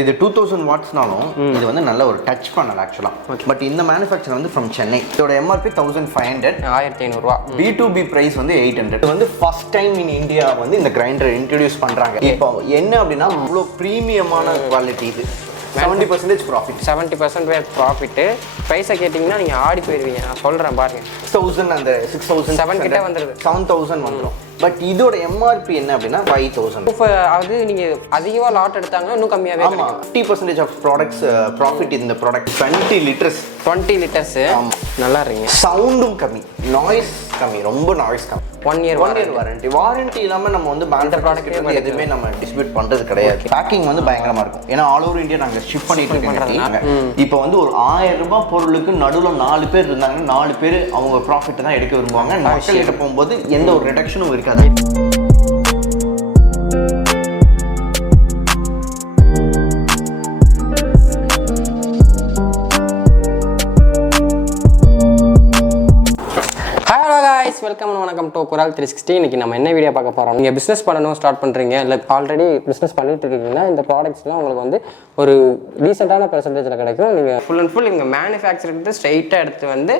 இது 2000 வாட்ஸ்னாலும் இது வந்து நல்ல ஒரு டச் பண்ணல ஆக்சுவலா. பட் இந்த மேனுஃபேக்சர் வந்து ஃப்ரம் சென்னை. இதோட எம்ஆர்பி 1500, 1500 ரூபா. B2B பிரைஸ் வந்து 800. இது வந்து ஃபர்ஸ்ட் டைம் இன் இந்தியா வந்து இந்த கிரைண்டர் இன்ட்ரோடியூஸ் பண்றாங்க. இப்போ என்ன அப்படின்னா இவ்வளோ ப்ரீமியமான குவாலிட்டி இது. 70% ப்ராஃபிட். 70% ப்ராஃபிட்டு. ப்ரைஸை கேட்டிங்கன்னா நீங்கள் ஆடி போயிடுவீங்க. நான் சொல்கிறேன் பாருங்க. 6000 அந்த 6000 7 கிட்ட வந்துடுது. 7000 வந்துடும். பட் இதோட எம்ஆர்பி என்ன அப்படின்னா 5000. அது நீங்கள் அதிகமாக லாட் எடுத்தாங்கன்னா இன்னும் கம்மியாகவே கிடைக்கும். 50% ஆஃப் ப்ராடக்ட்ஸ் ப்ராஃபிட் இந்த ப்ராடக்ட். 20 லிட்டர்ஸ். நல்லா இருக்கீங்க. சவுண்டும் கம்மி, நாய்ஸ் கம்மி, ரொம்ப நாய்ஸ் கம்மி. 1 இயர் வாரண்டி இல்லாமல் நம்ம வந்து அந்த ப்ராடக்ட் எதுவுமே நம்ம டிஸ்ட்ரிபியூட் பண்ணுறது கிடையாது. பேக்கிங் வந்து பயங்கரமாக இருக்கும். ஏன்னா ஆல் ஓவர் இந்தியா நாங்கள் ஷிப் பண்ணிட்டு இருக்கோம். இப்போ வந்து ஒரு 1000 ரூபாய் பொருளுக்கு நடுவில் 4 பேர் இருந்தாங்கன்னா 4 பேர் அவங்க ப்ராஃபிட் தான் எடுக்க விரும்புவாங்க. மக்கள் கிட்ட போகும்போது எந்த ஒரு ரிடக்ஷனும் இருக்காது. வெல்கம் வணக்கம் டு குரால் 360. இன்னைக்கு நம்ம என்ன வீடியோ பார்க்க போகிறோம். நீங்கள் பிஸ்னஸ் பண்ணணும் ஸ்டார்ட் பண்ணுறீங்க, இல்லை ஆல்ரெடி பிஸ்னஸ் பண்ணிட்டு இருக்கீங்கன்னா இந்த ப்ராடக்ட்ஸ்லாம் உங்களுக்கு வந்து ஒரு ரீசெண்டான பெர்சன்டேஜில் கிடைக்கும். நீங்கள் ஃபுல் அண்ட் ஃபுல் இங்கே மேனுஃபேக்சரிங்கிறது ஸ்ட்ரைட்டாக எடுத்து வந்து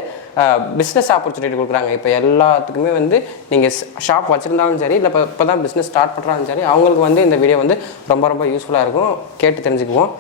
பிஸ்னஸ் ஆப்பர்ச்சுனிட்டி கொடுக்குறாங்க. இப்போ எல்லாத்துக்குமே வந்து நீங்கள் ஷாப் வச்சுருந்தாலும் சரி, இல்லை இப்போ தான் பிஸ்னஸ் ஸ்டார்ட் பண்ணுறாலும் சரி, அவங்களுக்கு வந்து இந்த வீடியோ வந்து ரொம்ப யூஸ்ஃபுல்லாக இருக்கும். கேட்டு தெரிஞ்சுக்குவோம்.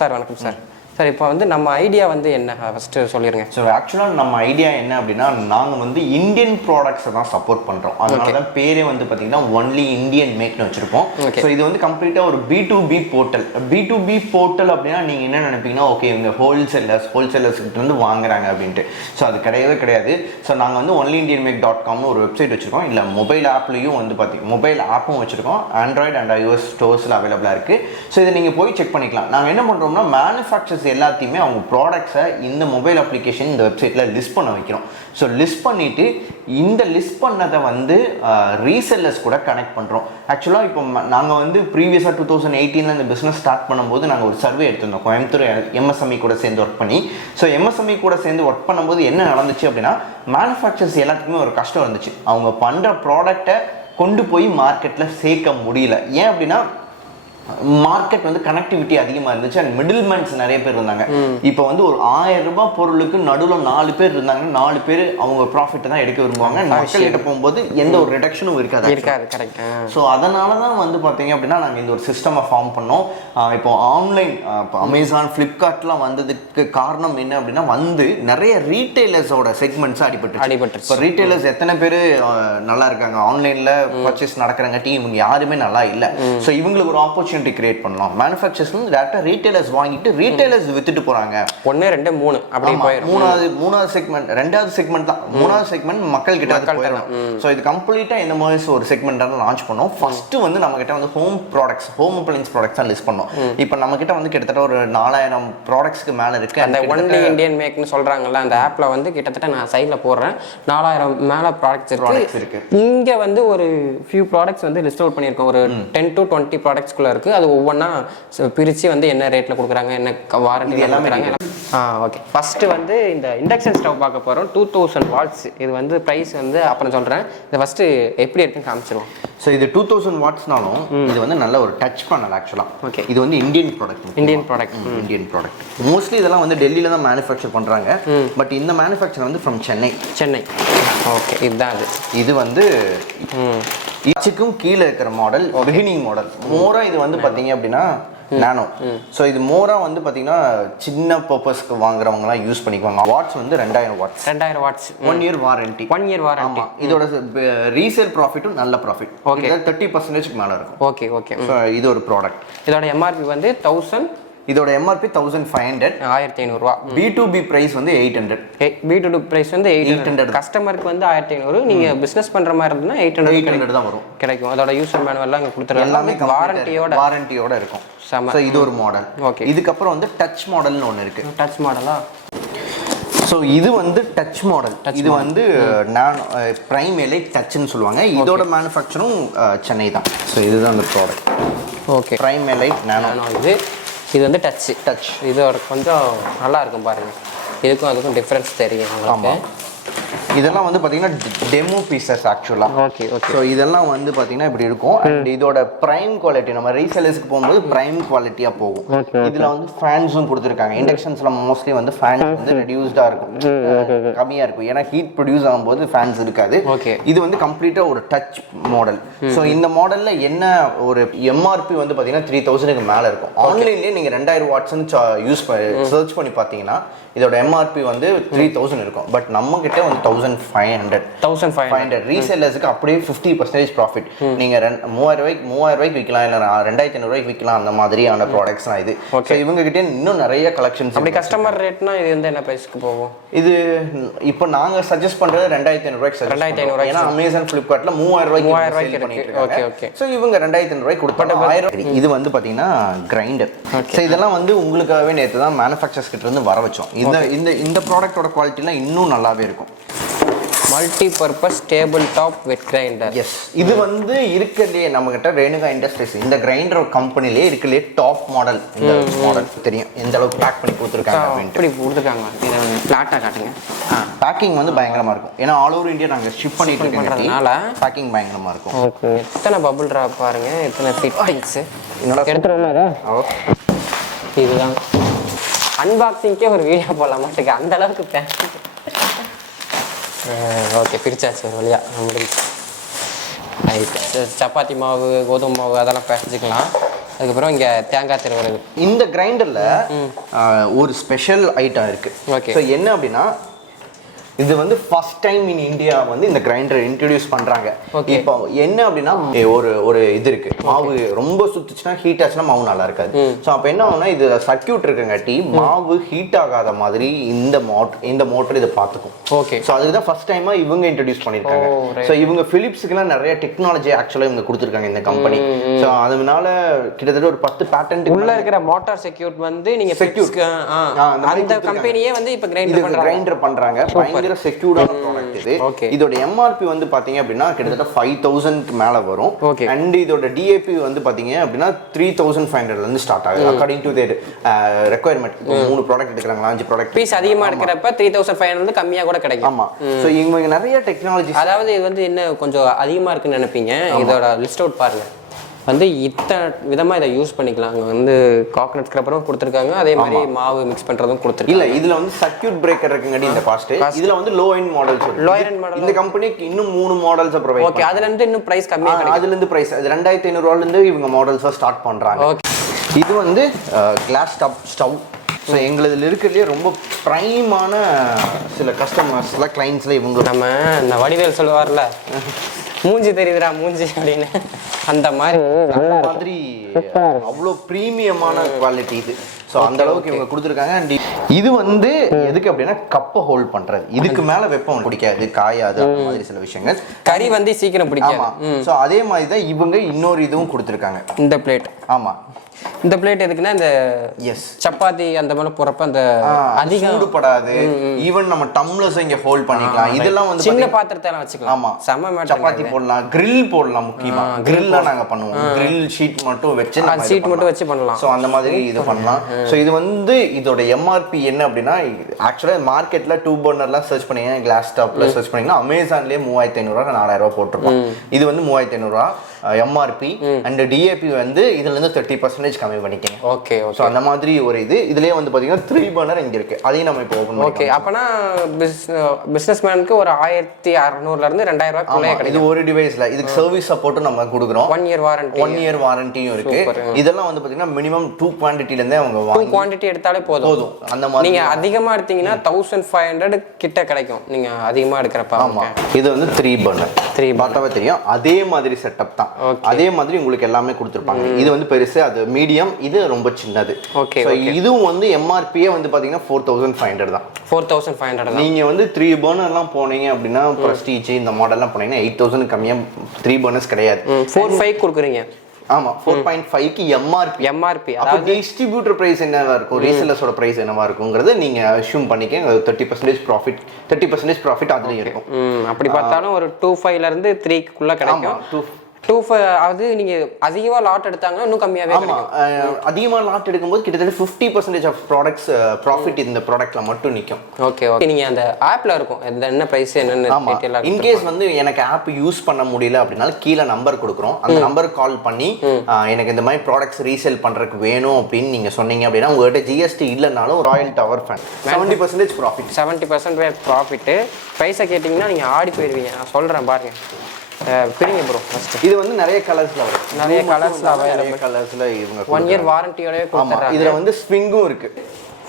சார் வணக்கம் சார். சார் இப்போ வந்து நம்ம ஐடியா வந்து என்ன ஃபஸ்ட்டு சொல்லிடுங்க. ஸோ ஆக்சுவலாக நம்ம ஐடியா என்ன அப்படின்னா, நாங்கள் வந்து இந்தியன் ப்ராடக்ட்ஸை தான் சப்போர்ட் பண்ணுறோம். அதனால தான் பேரே வந்து பார்த்தீங்கன்னா ஒன்லி இந்தியன் மேக்னு வச்சுருக்கோம். ஸோ இது வந்து கம்ப்ளீட்டாக ஒரு B2B போர்ட்டல். B2B போர்ட்டல் அப்படின்னா நீங்கள் என்ன நினைப்பீங்கன்னா, ஓகே இவங்க ஹோல்சேலர்ஸ்கிட்ட வந்து வாங்குறாங்க அப்படின்ட்டு. ஸோ அது கிடையாது. ஸோ நாங்கள் வந்து ஒன்லி இந்தியன் மேக் .comனு ஒரு வெப்சைட் வச்சுருக்கோம். இல்லை மொபைல் ஆப்லேயும் வந்து பார்த்தீங்கன்னா மொபைல் ஆப்பும் வச்சுருக்கோம். ஆண்ட்ராய்டு அண்ட் iOS ஸ்டோர்ஸில் அவைலபிளாக இருக்குது. ஸோ இதை நீங்கள் போய் செக் பண்ணிக்கலாம். நாங்கள் என்ன பண்ணுறோம்னா, மேனுஃபேக்சர்ஸ் எல்லாத்தையுமே அவங்க ப்ராடக்ட்ஸை இந்த மொபைல் அப்ளிகேஷன் இந்த வெப்சைட்டில் லிஸ்ட் பண்ண வைக்கிறோம். ஸோ லிஸ்ட் பண்ணிவிட்டு இந்த லிஸ்ட் பண்ணதை வந்து ரீசெல்லர்ஸ் கூட கனெக்ட் பண்ணுறோம். ஆக்சுவலாக இப்போ நாங்கள் வந்து ப்ரீவியஸாக 2018 இந்த பிஸ்னஸ் ஸ்டார்ட் பண்ணும்போது நாங்கள் ஒரு சர்வே எடுத்திருந்தோம் கோயம்புத்தூர் MSME கூட சேர்ந்து ஒர்க் பண்ணி. ஸோ MSME கூட சேர்ந்து ஒர்க் பண்ணும்போது என்ன நடந்துச்சு அப்படின்னா, மேனுஃபேக்சர்ஸ் எல்லாத்துக்குமே ஒரு கஷ்டம் இருந்துச்சு. அவங்க பண்ணுற ப்ராடக்டை கொண்டு போய் மார்க்கெட்டில் சேர்க்க முடியல. ஏன் அப்படின்னா மார்க்கெட் வந்து கனெக்டிவிட்டி அதிகமாக இருந்துச்சு அண்ட் மிடில்மேன்ஸ் நிறைய பேர் இருந்தாங்க. இப்போ வந்து ஒரு 1000 ரூபாய் பொருளுக்கு நடுவில் 4 பேர் இருந்தாங்கன்னா 4 பேர் அவங்க ப்ராஃபிட்டை தான் எடுக்க விரும்புவாங்க. மக்கள் கிட்ட போகும்போது எந்த ஒரு ரிடக்ஷனும் இருக்காது. ஸோ அதனால தான் வந்து பார்த்தீங்க அப்படின்னா நாங்கள் இந்த ஒரு சிஸ்டமை ஃபார்ம் பண்ணோம். இப்போ ஆன்லைன் இப்போ அமேசான், ஃப்ளிப்கார்ட்லாம் வந்ததுக்கு காரணம் என்ன அப்படின்னா, வந்து நிறைய ரீட்டைலர்ஸோட செக்மெண்ட்ஸ் அடிபட்டு. இப்போ ரீட்டைலர்ஸ் எத்தனை பேர் நல்லா இருக்காங்க, ஆன்லைனில் பர்ச்சேஸ் நடக்கிறங்காட்டி இவங்க யாருமே நல்லா இல்லை. ஸோ இவங்களுக்கு ஒரு ஆப்பர்ச்சுனிட்டி கிரியேட் பண்ணலாம். மேனுஃபேக்சர்ஸ் வந்து டைரக்டா ரீட்டைலர்ஸ் வாங்கிட்டு ரீட்டைலர்ஸ் வித்துட்டு போறாங்க. 1 2 3 அப்படியே போயிடும். மூணாவது செக்மெண்ட், ரெண்டாவது செக்மெண்ட் தான். மூணாவது செக்மெண்ட் மக்கள் கிட்ட போயிடும். ஸோ இது கம்ப்ளீட்டா இந்த மாதிரி ஒரு செக்மெண்ட் லான்ச் பண்ணோம். ஃபர்ஸ்ட் வந்து நம்ம கிட்ட வந்து ஹோம் அப்ளையன்ஸ் ப்ராடக்ட்ஸ் தான் லிஸ்ட் பண்ணோம். இப்போ நம்ம கிட்ட வந்து கிட்டத்தட்ட ஒரு 4000 ப்ராடக்ட்ஸ்க்கு மேல இருக்கு. அந்த ஒன்லி இந்தியன் மேக்னு சொல்றாங்கல்ல, அந்த ஆப்ல வந்து கிட்டத்தட்ட நான் சைட்ல போடுறேன் 4000 மேல ப்ராடக்ட்ஸ் இருக்கு. இங்க வந்து ஒரு ஃபியூ ப்ராடக்ட்ஸ் வந்து லிஸ்ட் அவுட் பண்ணியிருக்கோம். ஒரு 10 to 20 ப்ராடக்ட்ஸ்குள்ள இருக்கு. அது ஒவ்வொன்றா பிரித்து வந்து என்ன ரேட்டில் கொடுக்குறாங்க, என்ன வாரண்டி எல்லாமே தராங்க. ஓகே, ஃபஸ்ட்டு வந்து இந்த இண்டக்ஷன் ஸ்டவ் பார்க்க போகிறோம். 2000 வாட்ஸ். இது வந்து ப்ரைஸ் வந்து அப்புறம் சொல்கிறேன். இதை ஃபஸ்ட்டு எப்படி இருக்குன்னு காமிச்சிருவோம். ஸோ இது 2000 வாட்ஸ்னாலும் இது வந்து நல்ல ஒரு டச் பண்ணல ஆக்சுவலாக. ஓகே, இது வந்து இந்தியன் ப்ராடக்ட். மோஸ்ட்லி இதெல்லாம் வந்து டெல்லியில் தான் மேனுஃபேக்சர் பண்ணுறாங்க. பட் இந்த மேனுஃபேக்சர் வந்து ஃப்ரம் சென்னை. ஓகே, இதுதான் இது வந்து இச்சுக்கும் கீழே இருக்கிற மாடல், பிகினிங் மாடல். மோரா இது வந்து பார்த்தீங்க அப்படின்னா நானோ. ஸோ இது மோரா வந்து பார்த்தீங்கன்னா சின்ன பர்பஸ்க்கு வாங்குறவங்கலாம் யூஸ் பண்ணிக்குவாங்க. வாட்ஸ் வந்து 2000 வாட்ஸ். 1 year warranty. இதோட ரீசேல் ப்ராஃபிட்டும் நல்ல ப்ராஃபிட். ஓகே, 30% மேலே இருக்கும். ஓகே. இது ஒரு ப்ராடக்ட். இதோட எம்ஆர்பி வந்து 1000. இதோட எம்ஆர்பி 1500, 1500 ரூபா. B2B பிரைஸ் வந்து 800. B2B பிரைஸ் வந்து 800. கஸ்டமருக்கு வந்து 1500. நீங்க பிசினஸ் பண்ற மாதிரி இருந்தா 800 தான் வரும், கிடைக்கும். அதோட யூசர் மேனுவல்லாம் இங்க கொடுத்துறாங்க. எல்லாமே வாரண்டியோட இருக்கும். சோ இது ஒரு மாடல். ஓகே, இதுக்கு அப்புறம் வந்து டச் மாடல்னு ஒன்னு இருக்கு. டச் மாடலா? ஸோ இது வந்து டச் மாடல். இது வந்து பிரைம் எலைட் டச்னு சொல்லுவாங்க. இதோட மேனுஃபேக்சரும் சென்னை தான். ஸோ இதுதான் அந்த ப்ராடக்ட். ஓகே, பிரைம் எலைட் நானோ. இது வந்து டச். இதோட கொஞ்சம் நல்லா இருக்கும் பாருங்க. இதுக்கும் அதுக்கும் டிஃப்ரென்ஸ் தெரியும் உங்களுக்கு. இதெல்லாம் வந்து பார்த்தீங்கன்னா டெமோ பீசஸ் ஆக்சுவலாக. Okay okay. ஸோ இதெல்லாம் வந்து பார்த்தீங்கன்னா இப்படி இருக்கும். அண்ட் இதோட ப்ரைம் குவாலிட்டி நம்ம ரீசெல்லர்ஸ்க்கு போகும்போது ப்ரைம் குவாலிட்டியாக போகும். இதில் வந்து ஃபேன்ஸும் கொடுத்துருக்காங்க. இண்டக்ஷன்ஸில் மோஸ்ட்லி வந்து ஃபேன்ஸ் வந்து ரெடியூஸ்டாக இருக்கும், கம்மியாக இருக்கும். ஏன்னா ஹீட் ப்ரொடியூஸ் ஆகும்போது ஃபேன்ஸ் இருக்காது. இது வந்து கம்ப்ளீட்டாக ஒரு டச் மாடல். ஸோ இந்த மாடலில் என்ன ஒரு எம்ஆர்பி வந்து பார்த்தீங்கன்னா 3000க்கு மேலே இருக்கும். ஆன்லைன்லேயே நீங்கள் 2000 வாட்ஸ்ன்னு யூஸ் சர்ச் பண்ணி பார்த்தீங்கன்னா இதோட எம்ஆர்பி வந்து 3000 இருக்கும். பட் நம்ம கிட்ட வந்து 1500 ரீசெல்லர்ஸ்க்கு அப்படியே 50% ப்ராஃபிட். நீங்க 3000 விற்கலாம், இல்லை 2500 விற்கலாம். அந்த மாதிரியான ப்ராடக்ட்ஸ் தான் இது. ஸோ இவங்க கிட்ட இன்னும் நிறைய கலெக்ஷன்ஸ். அப்படி கஸ்டமர் ரேட்னா இது வந்து என்ன பிரைஸ்க்கு போகும்? இது இப்போ நாங்க சஜஸ்ட் பண்றது 2500 2500. ஏன்னா அமேசான் ஃபிளிப்கார்ட்ல 3000 பண்ணிட்டு இருக்காங்க. ஸோ இவங்க 2500 கொடுப்பாங்க. 1000. இது வந்து பாத்தீங்கன்னா கிரைண்டர். ஸோ இதெல்லாம் வந்து உங்களுக்காகவே நேற்று தான் மேனுஃபேக்சர்ஸ் கிட்ட இருந்து வர வச்சோம். இந்த ப்ராடக்ட்டோட குவாலிட்டிலாம் இன்னும் நல்லாவே இருக்கும். Multi purpose table top wet grinder. Yes, இது வந்து இருக்கிறதே நம்ம கிட்ட ரேணுகா இண்டஸ்ட்ரீஸ் இந்த கிரைண்டர் கம்பெனிலே இருக்கிறதே டாப் மாடல். இந்த மாடல் தெரியும் எந்த அளவுக்கு பேக் பண்ணி கொடுத்துருக்காங்க அப்படின்ட்டு. இப்படி கொடுத்துருக்காங்க. இதை ஃப்ளாட்டாக காட்டுங்க. பேக்கிங் வந்து பயங்கரமாக இருக்கும். ஏன்னா ஆல் ஓவர் இந்தியா நாங்கள் ஷிப் பண்ணிட்டு இருக்கிறதுனால பேக்கிங் பயங்கரமாக இருக்கும். ஓகே. எத்தனை பபுள் ட்ராப் பாருங்க, எத்தனை ஃபிட்டிங்ஸு. என்னோட எடுத்துருவாங்க. இதுதான் அன்பாக்சிங்க்கே ஒரு வீடியோ போடலாம் மாட்டுக்கு, அந்த அளவுக்கு பேக்கிங். ஓகே, பிரிச்சாச்சு ஒரு வழியா முடிஞ்சு. சப்பாத்தி மாவு, கோதுமை மாவு அதெல்லாம் பேசிக்கலாம். அதுக்கப்புறம் இங்கே தேங்காய் திருவுறது. இந்த கிரைண்டரில் ஒரு ஸ்பெஷல் ஐட்டம் இருக்குது. ஓகே. ஸோ என்ன அப்படின்னா, இது வந்து ஃபர்ஸ்ட் டைம் இன் இந்தியா வந்து இந்த கிரைண்டர் இன்ட்ரடியூஸ் பண்றாங்க. இப்போ என்ன அப்படின்னா, ஒரு இது இருக்கு, மாவு ரொம்ப சுத்துச்சுன்னா ஹீட் ஆச்சுன்னா மாவு நல்லா இருக்காது. ஸோ அப்போ என்ன ஆகும்னா, இது சர்க்கியூட் இருக்குங்காட்டி மாவு ஹீட் ஆகாத மாதிரி இந்த மோட்டர் இதை பார்த்துக்கும். ஓகே. ஸோ அதுக்கு தான் ஃபர்ஸ்ட் டைமா இவங்க இன்ட்ரடியூஸ் பண்ணியிருக்காங்க. ஸோ இவங்க பிலிப்ஸுக்குலாம் நிறைய டெக்னாலஜி ஆக்சுவலாக இவங்க கொடுத்துருக்காங்க இந்த கம்பெனி. ஸோ அதனால கிட்டத்தட்ட ஒரு 10 பேட்டன்ட் உள்ள இருக்கிற மோட்டார் செக்யூட் வந்து நீங்க அந்த கம்பெனியே வந்து இப்போ கிரைண்டர் பண்றாங்க. செக்யூர்டான ப்ராடக்ட் இது. இதோட எம்ஆர்பி வந்து பாத்தீங்க அப்படின்னா கிட்டத்தட்ட 5000க்கு மேல வரும். அண்ட் இதோட டிஏபி வந்து பாத்தீங்க அப்படின்னா 3500ல இருந்து ஸ்டார்ட் ஆகுது. According to their requirement. 3 product எடுக்கறாங்க, 5 ப்ராடக்ட் பீஸ் அதிகமா எடுக்கறப்ப 3500 வந்து கம்மியா கூட கிடைக்கும். ஆமா. சோ இவங்க நிறைய டெக்னாலஜி, அதாவது இது வந்து என்ன கொஞ்சம் அதிகமா இருக்குன்னு நினைப்பீங்க. இதோட லிஸ்ட் அவுட் பாருங்க. வந்து இத்தனை விதமாக இதை யூஸ் பண்ணிக்கலாம். அங்கே வந்து காக்னட் ஸ்க்ரப்பரும் கொடுத்துருக்காங்க, அதே மாதிரி மாவு மிக்ஸ் பண்ணுறதும் கொடுத்துருக்காங்க. இல்லை, இதில் வந்து சர்க்யூட் பிரேக்கர் இருக்குங்காட்டி இந்த காஸ்ட். இதில் வந்து லோ எண்ட் மாடல்ஸ், இந்த கம்பெனிக்கு இன்னும் 3 மாடல்ஸை ப்ரொவைட். ஓகே, அதுலேருந்து இன்னும் ப்ரைஸ் கம்மியாக கிடைக்கும். அதுலேருந்து ப்ரைஸ் 2500 இவங்க மாடல்ஸை ஸ்டார்ட் பண்ணுறாங்க. ஓகே. இது வந்து கிளாஸ் டாப் ஸ்டவ். ஸோ எங்களதில் இருக்கிறதுலே ரொம்ப ப்ரைமான சில கஸ்டமர்ஸ்லாம் கிளைண்ட்ஸில் இவங்க நம்ம இந்த வடிவேல் சொல்லுவார்ல, மூஞ்சி தெரியுதுடா மூஞ்சி அப்படின்னு, அந்த மாதிரி அவ்வளோ ப்ரீமியமான குவாலிட்டி இது. ஸோ அந்த அளவுக்கு இவங்க கொடுத்துருக்காங்க. அண்ட் இது வந்து எதுக்கு அப்படின்னா கப்பை ஹோல்ட் பண்ணுறது. இதுக்கு மேலே வெப்பம் பிடிக்காது, காயாது, அந்த மாதிரி சில விஷயங்கள். கறி வந்து சீக்கிரம் பிடிக்காது. ஸோ அதே மாதிரி தான் இவங்க இன்னொரு இதுவும் கொடுத்துருக்காங்க, இந்த பிளேட். ஆமாம். இந்த பிளேட் எதுக்குன்னா, இந்த சப்பாத்தி அந்த மாதிரி போறப்ப அந்த அதிகம் சூடுபடாது. ஈவன் நம்ம டம்ளர்ஸ் இங்க ஹோல்ட் பண்ணிக்கலாம். இதெல்லாம் வந்து சின்ன பாத்திரத்தை வச்சுக்கலாம். ஆமா, செம்ம சப்பாத்தி போடலாம், grill போடலாம். முக்கியமா grillலாம் நாங்க பண்ணுவோம். grill ஷீட் மட்டும் வச்சு நம்ம ஷீட் மட்டும் வச்சு பண்ணலாம். சோ அந்த மாதிரி இது பண்ணலாம். சோ இது வந்து இதோட எம்ஆர்பி என்ன அப்படின்னா, ஆக்சுவலா மார்க்கெட்ல 2 பர்னர்லாம் சர்ச் பண்ணீங்க, கிளாஸ் டாப்ல சர்ச் பண்ணீங்கன்னா அமேசான்லயே 3500 4000 போட்டுருக்கோம். இது வந்து 3500 எம்ஆர்பி. அண்ட் டிஏபி வந்து இதுல இருந்து 30% கம்மி பண்ணிக்கங்க. ஓகே. ஸோ அந்த மாதிரி ஒரு இதுலயே வந்து பாத்தீங்கன்னா 3 பர்னர் இங்க இருக்கு. அதையும் நம்ம இப்போ ஓபன் ஓகே. அப்பனா பிசினஸ் மேனுக்கு ஒரு 1600ல இருந்து 2000 ரூபாய்க்குள்ளே கிடைக்கும். இது ஒரு டிவைஸ்ல. இதுக்கு சர்வீஸ் சப்போர்ட்டும் நம்ம கொடுக்குறோம். 1 இயர் வாரண்டி. 1 இயர் வாரண்டியும் இருக்கு. இதெல்லாம் வந்து பாத்தீங்கன்னா மினிமம் 2 குவாண்டிட்டில இருந்தே அவங்க வாங்கி 2 குவாண்டிட்டி எடுத்தாலே போதும். அந்த மாதிரி நீங்க அதிகமா எடுத்தீங்கன்னா 1500 கிட்ட கிடைக்கும் நீங்க அதிகமா எடுக்கறப்ப. ஆமா. இது வந்து 3 பர்னர். 3 பார்த்தாவே தெரியும். அதே மாதிரி செட்டப் தான். அதே மாதிரி உங்களுக்கு எல்லாமே கொடுத்துருப்பாங்க. இது வந்து பெருசு, அது மீடியம், இது ரொம்ப சின்னது. ஓகே. இதுவும் வந்து எம்ஆர்பியே வந்து பாத்தீங்கன்னா 4500 தான். 4500 தான். நீங்க வந்து 3 பர்னர்லாம் போனீங்க அப்படின்னா, பிரஸ்டீஜ் இந்த மாடல்லாம் போனீங்கன்னா 8000 கம்மியா 3 பர்னர்ஸ் கிடையாது. 4.5 கொடுக்குறீங்க. ஆமா, 4.5க்கு எம்ஆர்பி. அப்ப டிஸ்ட்ரிபியூட்டர் பிரைஸ் என்னவா இருக்கும், ரீசெல்லர்ஸோட பிரைஸ் என்னவா இருக்கும்ங்கறது நீங்க அஸ்யூம் பண்ணிக்க. 30% ப்ராஃபிட் அதுலயும் இருக்கும். அப்படி பார்த்தாலும் ஒரு 2.5ல இருந்து 3 குள்ள கிடைக்கும். அது நீங்க அதிகமா லாட் எடுத்தாங்கன்னா இன்னும் கம்மியாவே கிடைக்கும். அதிகமா லாட் எடுக்கும்போது கிட்டத்தட்ட 50% ஆஃப் ப்ராடக்ட்ஸ் ப்ராஃபிட் இந்த ப்ராடக்ட்ல மட்டும் நிக்கும். Okay okay. நீங்க அந்த ஆப்ல இருக்கும் என்ன பிரைஸ் என்னன்னு டீடைலா இன் கேஸ் வந்து எனக்கு ஆப் யூஸ் பண்ண முடியல அப்படினா கீழ நம்பர் கொடுக்குறோம். அந்த நம்பருக்கு கால் பண்ணி எனக்கு இந்த மாதிரி ப்ராடக்ட்ஸ் ரீசேல் பண்றதுக்கு வேணும் அப்படின்னு நீங்க சொன்னீங்க அப்படின்னா உங்ககிட்ட ஜிஎஸ்டி இல்லனாலும் royal tower fund 70% profit. 70% profit. பிரைஸை கேட்டிங்கன்னா நீங்க ஆடி போயிடுவீங்க. நான் சொல்றேன் பாருங்க. பிரிங்க ப்ரோ ஃபர்ஸ்ட். இது வந்து நிறைய கலர்ஸ்ல வரும். நிறைய கலர்ஸ்ல அவைலபிள். கலர்ஸ்ல இவங்க 1 இயர் வாரண்டியோடவே கொடுத்துறாங்க. இதுல வந்து ஸ்விங்கும் இருக்கு.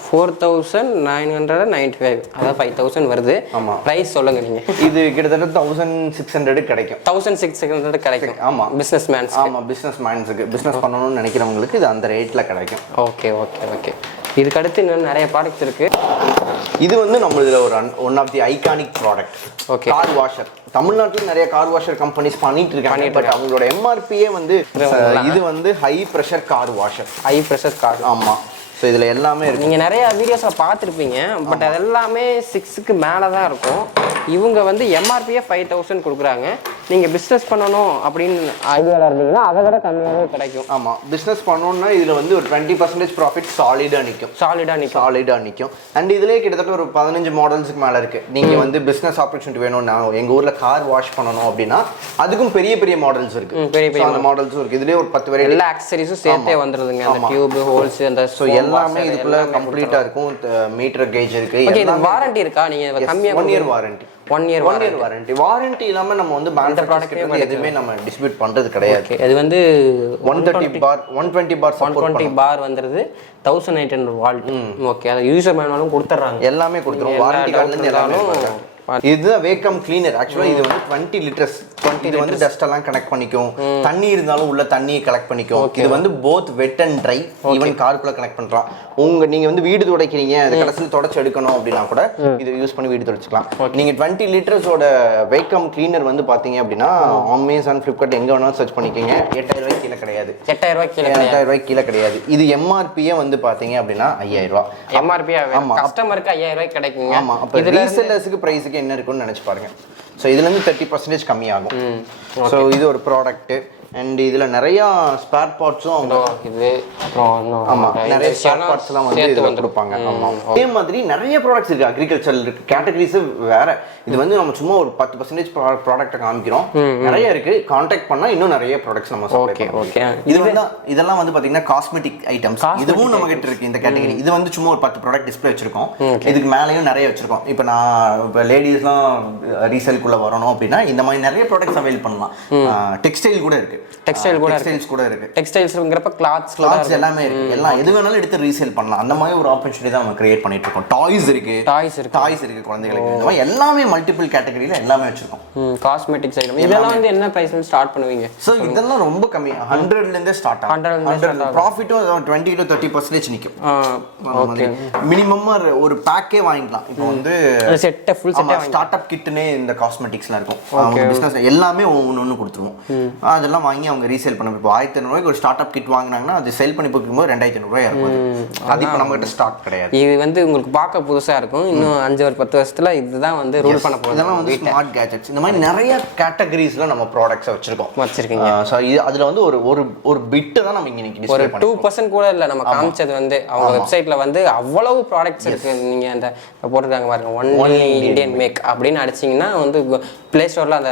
4995 அதாவது 5000 வருது. பிரைஸ் சொல்லுங்க நீங்க. இது கிட்டத்தட்ட 1600 கிடைக்கும். 1600 கிடைக்கும். ஆமா பிசினஸ் மேன்ஸ். ஆமா பிசினஸ் மேன்ஸ்க்கு பிசினஸ் பண்ணணும்னு நினைக்கிறவங்களுக்கு இது அந்த ரேட்ல கிடைக்கும். Okay okay okay. இதுக்கு அடுத்து இன்னும் நிறைய ப்ராடக்ட்ஸ் இருக்கு. இது வந்து நம்ம இதுல ஒரு one of the iconic product. Okay. Car washer. தமிழ்நாட்டில் நிறைய கார் வாஷர் கம்பெனிஸ் பண்ணிட்டு இருக்காங்க. பட் அவங்களோட எம்ஆர்பியே வந்து இது வந்து high pressure car washer. High pressure car. ஆமா. ஸோ இதில் எல்லாமே இருக்கு. நீங்கள் நிறைய வீடியோஸில் பார்த்துருப்பீங்க. பட் அது எல்லாமே 6க்கு மேலே தான் இருக்கும். இவங்க வந்து எம்ஆர்பியே 5000 கொடுக்குறாங்க. நீங்கள் பிஸ்னஸ் பண்ணணும் அப்படின்னு ஐடியாவில் இருந்தீங்கன்னா அதை விட கம்மியாகவே கிடைக்கும். ஆமாம், பிஸ்னஸ் பண்ணணும்னா இதில் வந்து ஒரு 20% ப்ராஃபிட் சாலிடாக நிற்கும். அண்ட் இதுலேயே கிட்டத்தட்ட ஒரு 15 மாடல்ஸுக்கு மேலே இருக்குது. நீங்கள் வந்து பிஸ்னஸ் ஆப்பர்ச்சுனிட்டி வேணும்னா எங்கள் ஊரில் கார் வாஷ் பண்ணணும் அப்படின்னா அதுக்கும் பெரிய பெரிய மாடல்ஸ் இருக்குது. பெரிய அந்த மாடல்ஸும் இருக்குது. இதுலேயே ஒரு 10 வரை எல்லா ஆக்சசரிஸும் சேர்த்தே வந்துடுதுங்க. அந்த டியூப் ஹோல்ஸ் அந்த எல்லாமே இதுக்குள்ள கம்ப்ளீட்டா இருக்கும். மீட்டர் கேஜ் இருக்கு. ஓகே. இது வாரண்டி இருக்கா? நீங்க கம்மியா 1 இயர் வாரண்டி. 1 இயர் வாரண்டி இல்லாம நம்ம வந்து இந்த ப்ராடக்ட் எதுவுமே நம்ம டிஸ்ட்ரிபியூட் பண்றது கிடையாது. இது வந்து 130 பார் 120 பார் 120 பார் வந்துருது. 1800 வால்ட். ஓகே. அது யூசர் மேனுவலும் கொடுத்துறாங்க. எல்லாமே கொடுத்துருவோம். வாரண்டி கார்டுல இருந்து எல்லாமே. இதுதான் வேக்கம் கிளீனர். ஆக்சுவலா இது வந்து 20 லிட்டர்ஸ். இது வந்து டஸ்ட் எல்லாம் கனெக்ட் பண்ணிக்கும். தண்ணி இருந்தாலும் உள்ள தண்ணியை கலெக்ட் பண்ணிக்கும். இது வந்து both wet and try. Even காருக்குள்ள கனெக்ட் பண்றோம். நீங்க வந்து வீடு துடைக்கிறீங்க, அது கடைசியில் தொடச்சு எடுக்கணும் அப்படின்னா கூட இது யூஸ் பண்ணி வீடு துடைச்சிக்கலாம். நீங்க 20 லிட்டர்ஸோட வேக்கம் கிளீனர் வந்து பாத்தீங்க அப்படின்னா அமேசான், ஃபிளிப்கார்ட் எங்க வேணாலும் சர்ச் பண்ணிக்கோங்க. 8000 ரூபாய் கீழே கிடையாது. 8000 ரூபாய் கீழே கிடையாது. இது எம்ஆர்பியே வந்து பாத்தீங்க அப்படின்னா 5000 ரூபாய் எம்ஆர்பி. கஸ்டமருக்கு 5000 ரூபாய் கிடைக்குங்க. ஆமா. அப்ப ரீசெல்லர்ஸ்க்கு பிரைஸ் என்ன இருக்குன்னு நினைச்சு பாருங்க. ஸோ இதுல இருந்து 30% கம்மியாகும். ஸோ இது ஒரு ப்ராடக்ட். அண்ட் இதுல நிறைய ஸ்பேர் பார்ட்ஸும் அவங்க இது ஆமா நிறைய ஸ்பேர் பார்ட்ஸ்லாம் வந்து இதுல கொடுப்பாங்க. ஆமா. அதே மாதிரி நிறைய ப்ராடக்ட்ஸ் இருக்கு. அக்ரிகல்ச்சர் இருக்கு. கேட்டகரிஸ் வேற. இது வந்து நம்ம சும்மா ஒரு 10% ப்ராடக்ட்டை காமிக்கிறோம். நிறைய இருக்கு. கான்டாக்ட் பண்ணா இன்னும் நிறைய ப்ராடக்ட்ஸ் நம்ம சப்ளை பண்ணுவோம். ஓகே. இதெல்லாம் வந்து பாத்தீங்கன்னா காஸ்மெட்டிக் ஐட்டம்ஸ். இதுவும் நம்ம கிட்ட இருக்கு இந்த கேட்டகரி. இது வந்து சும்மா ஒரு 10 ப்ராடக்ட் டிஸ்ப்ளே வச்சிருக்கோம். இதுக்கு மேலேயும் நிறைய வச்சிருக்கோம். இப்போ நான் லேடிஸ்லாம் ரீசேல்குள்ள வரணும் அப்படின்னா இந்த மாதிரி நிறைய ப்ராடக்ட்ஸ் அவைல் பண்ணலாம். டெக்ஸ்டைல் கூட இருக்கு. டெக்ஸ்டைல்ஸ் கூட இருக்கு. டெக்ஸ்டைல்ஸ்ங்கறப்ப கிளாத்ஸ் எல்லாமே இருக்கு. எல்லாம் எது வேணாலும் எடுத்து ரீசேல் பண்ணலாம். அந்த மாதிரி ஒரு ஆப்பர்ச்சுனிட்டி தான் நம்ம கிரியேட் பண்ணிட்டு இருக்கோம். டாய்ஸ் இருக்கு குழந்தைகளுக்கு. இந்த மாதிரி எல்லாமே மல்டிபிள் கேட்டகரியில எல்லாமே வச்சிருக்கோம். காஸ்மெட்டிக்ஸ் ஐட்டம் இதெல்லாம் வந்து என்ன பிரைஸ்ல ஸ்டார்ட் பண்ணுவீங்க? சோ இதெல்லாம் ரொம்ப கம்மி. 100 ல இருந்தே ஸ்டார்ட் ஆகும். 100 ப்ராஃபிட்டும் 20 to 30% நிக்கும். ஓகே. மினிமம் ஒரு பேக்கே வாங்கிக்கலாம். இப்போ வந்து set full set start up கிட்னே இந்த காஸ்மெட்டிக்ஸ்ல இருக்கும். பிசினஸ் எல்லாமே ஒவ்வொன்னு கொடுத்துருவோம். அதெல்லாம் வாங்கி அவங்க ரீசேல் பண்ண. இப்போ 1500 ரூபாய்க்கு ஒரு ஸ்டார்ட் அப் கிட் வாங்கினாங்கன்னா அது செல் பண்ணி போகும்போது 2500 ரூபாய் இருக்கும். அது இப்போ நம்ம கிட்ட ஸ்டாக் கிடையாது. இது வந்து உங்களுக்கு பார்க்க புதுசா இருக்கும். இன்னும் 5 or 10 வருஷத்துல இதுதான் வந்து ரூல் பண்ண போகுது. இதெல்லாம் வந்து ஸ்மார்ட் கேட்ஜெட்ஸ். இந்த மாதிரி நிறைய கேட்டகரிஸ்ல நம்ம ப்ராடக்ட்ஸ் வச்சிருக்கீங்க. சோ அதுல வந்து ஒரு பிட் தான் நம்ம இன்னைக்கு டிஸ்ப்ளே பண்றோம். 2% கூட இல்ல. நம்ம காமிச்சது வந்து அவங்க வெப்சைட்ல வந்து அவ்வளவு ப்ராடக்ட்ஸ் இருக்கு. நீங்க அந்த போட்டுருக்காங்க பாருங்க, ஒன்லி இந்தியன் மேக் அப்படின்னு அடிச்சீங்கன்னா வந்து பிளே ஸ்டோர்ல அந்த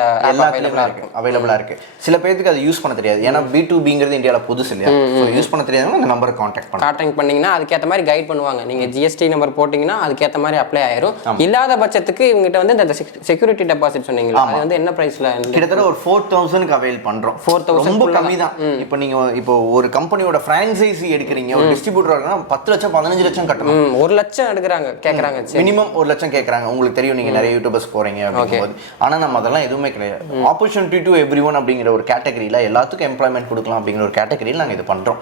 அவைலபிளா இருக்கு. சில பேருக்கு அது யூஸ் பண்ண தெரியாது. ஏன்னா B2Bங்கிறது இந்தியாவில் புதுசு இல்லையா. ஸோ யூஸ் பண்ண தெரியாதவங்க அந்த நம்பரை கான்டாக்ட் பண்ணீங்கன்னா அதுக்கேற்ற மாதிரி கைட் பண்ணுவாங்க. நீங்க ஜிஎஸ்டி நம்பர் போட்டீங்கன்னா அதுக்கேற்ற மாதிரி அப்ளை ஆயிரும். இல்லாத பட்சத்துக்கு இவங்ககிட்ட வந்து இந்த செக்யூரிட்டி டெபாசிட் சொன்னீங்களா, அது வந்து என்ன பிரைஸ்ல? கிட்டத்தட்ட ஒரு 4000க்கு அவைல் பண்றோம். 4000 ரொம்ப கம்மி தான். இப்போ நீங்க இப்போ ஒரு கம்பெனியோட பிரான்சைசி எடுக்கிறீங்க, ஒரு டிஸ்ட்ரிபியூட்டர்னா 10 லட்சம் 15 லட்சம் கட்டணும். 1 லட்சம் எடுக்கிறாங்க கேக்குறாங்க. மினிமம் 1 லட்சம் கேக்குறாங்க. உங்களுக்கு தெரியும், நீங்க நிறைய யூடியூபர்ஸ் போறீங்க அப்படிங்கும்போது. ஆனா நம்ம அதெல்லாம் எதுவுமே கிடையாது. ஆப்பர்ச்சுனிட்டி டு எவ்ரிஒன் அப்படிங்கிற ஒரு கேட்டகரியில எல்லாத்துக்கும் எம்ப்ளாய்மெண்ட் கொடுக்கலாம் அப்படிங்கிற ஒரு கேட்டகரியில் நாங்கள் இது பண்றோம்.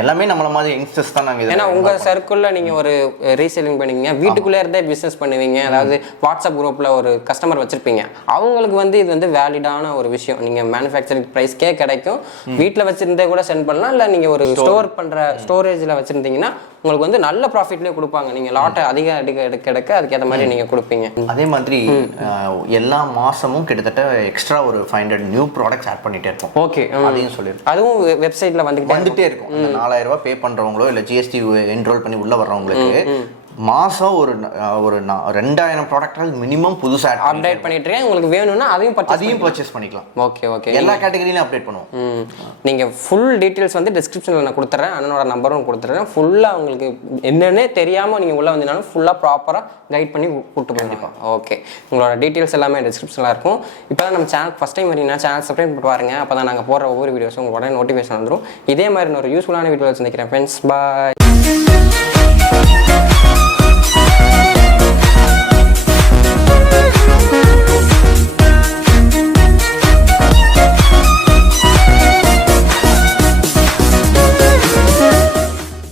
எல்லாமே நம்மள மாதிரி யங்ஸ்டர்ஸ் தான் நாங்கள். ஏன்னா உங்க சர்க்கிள்ல நீங்க ஒரு ரீசேலிங் பண்ணுவீங்க, வீட்டுக்குள்ளே இருந்தே பிசினஸ் பண்ணுவீங்க, அதாவது வாட்ஸ்அப் குரூப்ல ஒரு கஸ்டமர் வச்சிருப்பீங்க. அவங்களுக்கு வந்து இது வந்து வேலிடான ஒரு விஷயம். நீங்க மேனுஃபேக்சரிங் பிரைஸ்க்கே கிடைக்கும். வீட்டில் வச்சிருந்தே கூட சென்ட் பண்ணலாம். இல்லை நீங்க ஒரு ஸ்டோர் பண்ற ஸ்டோரேஜ்ல வச்சிருந்தீங்கன்னா உங்களுக்கு வந்து நல்ல ப்ராஃபிட்லேயே கொடுப்பாங்க. நீங்கள் லாட்டை அதிகம் எடுக்க அதுக்கேற்ற மாதிரி நீங்கள் கொடுப்பீங்க. அதே மாதிரி எல்லா மாதமும் கிட்டத்தட்ட எக்ஸ்ட்ரா ஒரு 500 நியூ ப்ராடக்ட்ஸ் ஆட் பண்ணிகிட்டே இருக்கும். ஓகே, அதையும் சொல்லிடுறோம். அதுவும் வெப்சைட்டில் வந்துகிட்டே இருக்கும். அந்த 4000 ரூபாய் பே பண்ணுறவங்களோ இல்லை ஜிஎஸ்டி என்ரோல் பண்ணி உள்ளே வர்றவங்களுக்கு மாதம் ஒரு 2000 ப்ராடக்ட் மினிமம் புதுசாக அப்டேட் பண்ணிட்டு இருக்கேன். உங்களுக்கு வேணும்னா அதையும் பர்ச்சேஸ் பண்ணிக்கலாம். ஓகே ஓகே, எல்லா கேட்டகரியிலும் அப்டேட் பண்ணுவோம். நீங்கள் ஃபுல் டீட்டெயில்ஸ் வந்து டிஸ்கிரிப்ஷனில் நான் கொடுத்துட்றேன், அண்ணனோட நம்பரும் கொடுத்துட்றேன். ஃபுல்லாக உங்களுக்கு என்னென்னே தெரியாமல் நீங்கள் உள்ளே வந்தீங்கனாலும் ஃபுல்லாக ப்ராப்பராக கைட் பண்ணி கூப்பிட்டு போயிருப்போம். ஓகே, உங்களோட டீட்டெயில்ஸ் எல்லாமே டிஸ்கிரிப்ஷனில் இருக்கும். இப்போ தான் நம்ம சேனல் ஃபஸ்ட் டைம் வரீங்கன்னா சேனல் சப்ஸ்கிரைப் பண்ணிட்டு பாருங்க. அப்போ தான் நாங்கள் போடுற ஒவ்வொரு வீடியோஸும் உங்களோட நோட்டிஃபிகேஷன் வந்துடும். இதே மாதிரி ஒரு யூஸ்ஃபுல்லான வீடியோவில் சந்திக்கிறேன் ஃப்ரெண்ட்ஸ். பாய்.